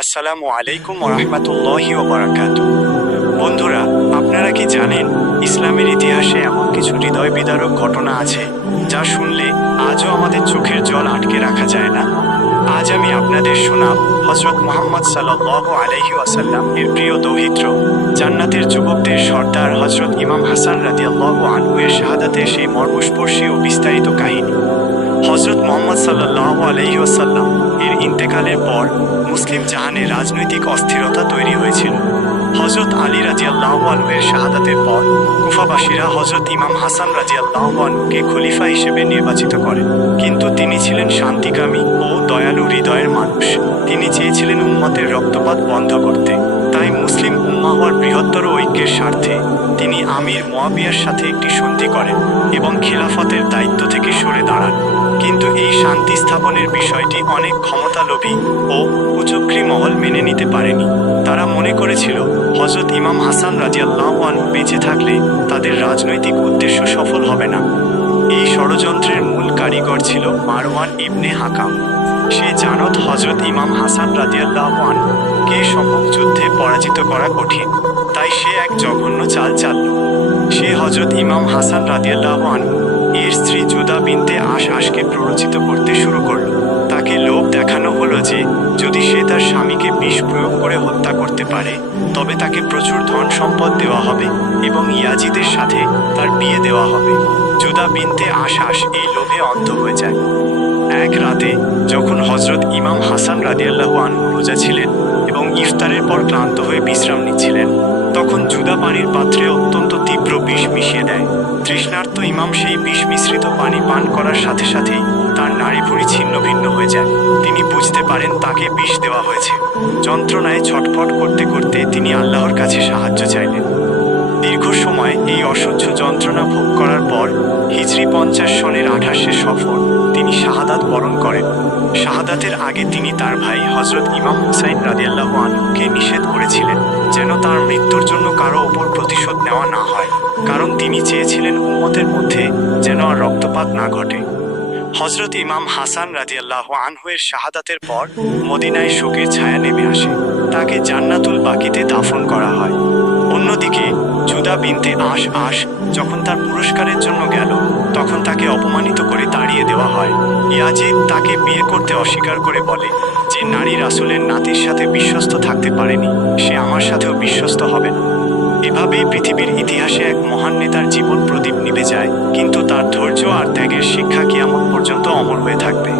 আসসালামু আলাইকুম রহমতুল্লাহি ওবরাকাত বন্ধুরা, আপনারা কি জানেন, ইসলামের ইতিহাসে এমন কিছু হৃদয় বিদারক ঘটনা আছে যা শুনলে আজও আমাদের চোখের জল আটকে রাখা যায় না? আজ আমি আপনাদের শোনাব হজরত মোহাম্মদ সাল্লাহ আলহি ওয়াসাল্লাম এর প্রিয় দৌহিত্র জান্নাতের যুবকদের সর্দার হজরত ইমাম হাসান রাদিয়াল্লাহু আনহু এর শাহাদাতের সেই মর্মস্পর্শী ও বিস্তারিত কাহিনী। হজরত মোহাম্মদ সাল্লাহ আলহিউসাল্লাম এর ইন্তেকালের পর মুসলিম জাহানে রাজনৈতিক অস্থিরতা তৈরি হয়েছিল। হজরত আলী রাজিয়াল্লাহ আনহুয়ের শাহাদাতের পর কুফাবাসীরা হজরত ইমাম হাসান রাজিয়াল্লাহ আনহুকে খলিফা হিসেবে নির্বাচিত করেন। কিন্তু তিনি ছিলেন শান্তিকামী ও দয়ালু হৃদয়ের মানুষ। তিনি চেয়েছিলেন উম্মতের রক্তপাত বন্ধ করতে। তাই মুসলিম উম্মা হওয়ার বৃহত্তর ঐক্যের স্বার্থে তিনি আমির মোয়াবিয়ার সাথে একটি সন্ধি করেন এবং খিলাফতের দায়িত্ব থেকে সরে দাঁড়ান। কিন্তু এই শান্তি স্থাপনের বিষয়টি অনেক ক্ষমতালোভী ও কুচক্রী মহল মেনে নিতে পারেনি। তারা মনে করেছিল হজরত ইমাম হাসান রাজিয়াল্লাহান বেঁচে থাকলে তাদের রাজনৈতিক উদ্দেশ্য সফল হবে না। এই ষড়যন্ত্রের মূল কারিগর ছিল মারওয়ান ইবনে হাকাম। সে জানত হজরত ইমাম হাসান রাজিয়াল্লাহান কে সম্মুখ যুদ্ধে পরাজিত করা কঠিন। তাই সে এক জঘন্য চাল চালল। সে হজরত ইমাম হাসান রাদিয়াল্লাহান এর স্ত্রী জুদা বিনতে আশ আশকে প্ররোচিত করতে শুরু করল। তাকে লোভ দেখানো হলো যে যদি সে তার স্বামীকে বিষ প্রয়োগ করে হত্যা করতে পারে, তবে তাকে প্রচুর ধন সম্পদ দেওয়া হবে এবং ইয়াজিদের সাথে তার বিয়ে দেওয়া হবে। জুদা বিনতে আশ আশ এই লোভে অন্ধ হয়ে যায়। এক রাতে যখন হজরত ইমাম হাসান রাদিয়াল্লাহু আনহু রোজা ছিলেন এবং ইফতারের পর ক্লান্ত হয়ে বিশ্রাম নিচ্ছিলেন, তখন জুদা পানির পাত্রে অত্যন্ত তীব্র বিষ মিশিয়ে দেয়। তৃষ্ণার্ত ইমাম সেই বিষ মিশ্রিত পানি পান করার সাথে সাথেই তার নাড়ি ভুঁড়ি ছিন্ন ভিন্ন হয়ে যায়। তিনি বুঝতে পারেন তাকে বিষ দেওয়া হয়েছে। যন্ত্রণায় ছটফট করতে করতে তিনি আল্লাহর কাছে সাহায্য চাইলেন। দীর্ঘ সময় এই অসহ্য যন্ত্রণা ভোগ করার পর হিজরি পঞ্চাশ সনের আঠাশে সফর তিনি শাহাদাত বরণ করেন। শাহাদাতের আগে তিনি তার ভাই হজরত ইমাম হুসাইন রাদিয়াল্লাহ আনহুকে নিষেধ করেছিলেন, যেন তার মৃত্যুর জন্য কারও ওপর প্রতিশোধ নেওয়া না হয়, কারণ তিনি চেয়েছিলেন উম্মতের মধ্যে যেন আর রক্তপাত না ঘটে। হজরত ইমাম হাসান রাদিয়াল্লাহ আনহুয়ের শাহাদাতের পর মদিনায় শোকের ছায়া নেমে আসে। তাকে জান্নাতুল বাকিতে দাফন করা হয়। অন্যদিকে জুদা বিনতে আশ আশ যখন তার পুরস্কারের জন্য গেল, তখন তাকে অপমানিত করে তাড়িয়ে দেওয়া হয়। ইয়াজিদ তাকে বিয়ে করতে অস্বীকার করে বলে যে নারী রাসুলের নাতির সাথে বিশ্বস্ত থাকতে পারেনি, সে আমার সাথেও বিশ্বস্ত হবে এভাবেই পৃথিবীর ইতিহাসে এক মহান নেতার জীবন প্রদীপ নিভে যায়, কিন্তু তার ধৈর্য আর ত্যাগের শিক্ষা কি কিয়ামত পর্যন্ত অমর হয়ে থাকবে।